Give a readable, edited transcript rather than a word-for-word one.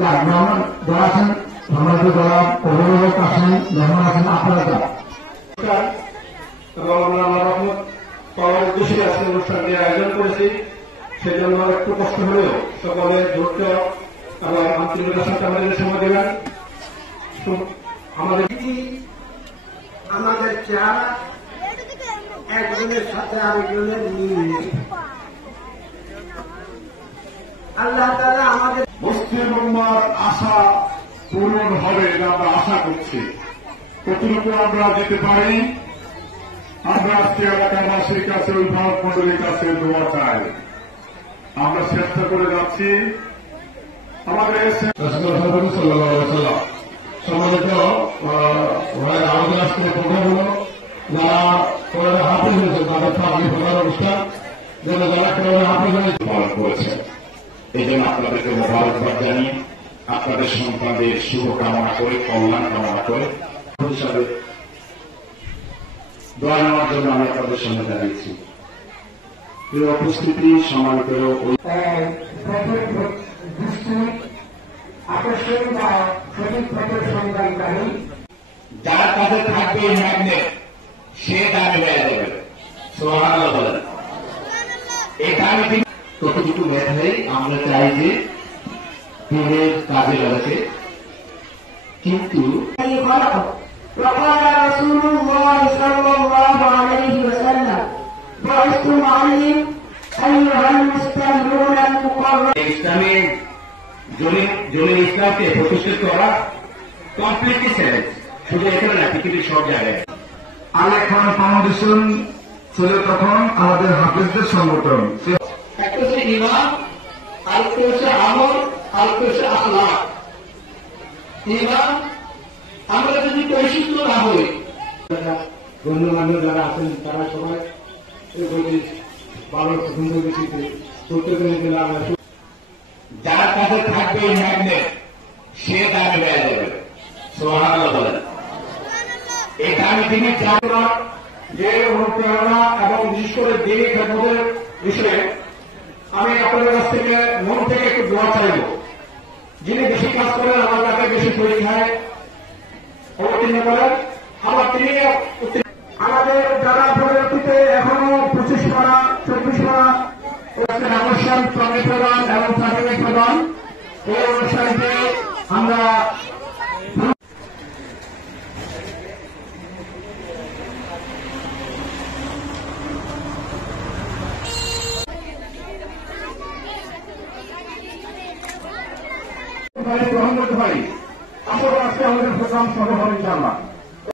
যারা আছেন আমাদের যারা অভিভাবক আছেন মেহমান আছেন আপনারা যান এবং আমরা আল্লাহ রহমত পাওয়ার উদ্দেশ্যে আজকে অনুষ্ঠানটি আয়োজন করেছি। সেজন্য একটু কষ্ট হলেও সকলে ধৈর্য এবং আন্তরিকতার সাথে আমাদের সময় দেবেন। আমাদের চেহারা একজনের সাথে আরেকজনের মিল নেই। আল্লাহ তাআলা আমাদের মুসলিম উম্মাহর আশা পূরণ হবে এটা আমরা আশা করছি। কতটুকু আমরা যেতে পারি আমরা আজকে এলাকাবাসীর কাছে অভিভাবক মন্ডলীর কাছে দোয়া চাই। আমরা চেষ্টা করে যাচ্ছি আমাদের সম্মানিত আমাদের আজকে প্রোগ্রাম হল যারা হাফিজ হয়েছে তাদের সামনে প্রধান অনুষ্ঠান যারা হাফিজ হয়েছে পালন করেছেন। এই জন্য আপনাদেরকে মোবারকবাদ জানিয়ে আপনাদের সন্তানদের শুভকামনা করে কল্যাণ কামনা করে হিসাবে দোয়া নেওয়ার জন্য আমি আপনাদের সামনে দাঁড়িয়েছি। এই উপস্থিতি সম্মানিত আকর্ষণ বা সঠিক পথের সন্ধানকারী যার কাছে থাকবে ম্যাগনেট সে দামি হয়ে যাবে। সুবহানাল্লাহ বলেন। এটা আমি ততটুকু মেধাই আমরা চাই যে পীরের কাজে লাগাতে, কিন্তু وقال رسول الله صلى الله عليه وسلم بعثت معلم أيها المستمعون المقربون ইসলামী জমিন ইসলামকে প্রতিষ্ঠিত করা কমপ্লিটলি চ্যালেঞ্জ, শুধু এখানে না পৃথিবীর সব জায়গায়। আলেক খান ফাউন্ডেশন ছিল তখন আমাদের হাফিজদের সংগঠন। একটা হচ্ছে ইমান, আরেকটা হচ্ছে আমল, আরেকটা হচ্ছে আখলাক। ইমান আমরা যদি পরিশুদ্ধ না হই, গণ্যমান্য যারা আছেন তারা সবাই ভালো সুন্দর বিষয়তে করতে গেলে আমরা যার কাছে থাকবে ম্যাগনেট সে দামি হয়ে যাবে। সুবহানাল্লাহ বলেন। এটা আমি তিনি যে অনুপ্রেরণা এবং বিশেষ করে দিনী খেদমতের বিষয়ে আমি আপনাদের কাছ থেকে মন থেকে একটু দোয়া চাইব। যিনি বেশি কাজ করেন আমার কাছে বেশি পরীক্ষায় অবতীর্ণ করেন, আবার তিনি আমাদের যারা পরবর্তীতে এখনো 25 পারা 24 পারা অনুষ্ঠান শ্রমী প্রদান এবং সার্টিফিকেট প্রদান এই অনুষ্ঠানকে আমরা গ্রহণ করতে পারি। আসলে আজকে আমাদের প্রোগ্রাম শুরু হবে ইনশাআল্লাহ।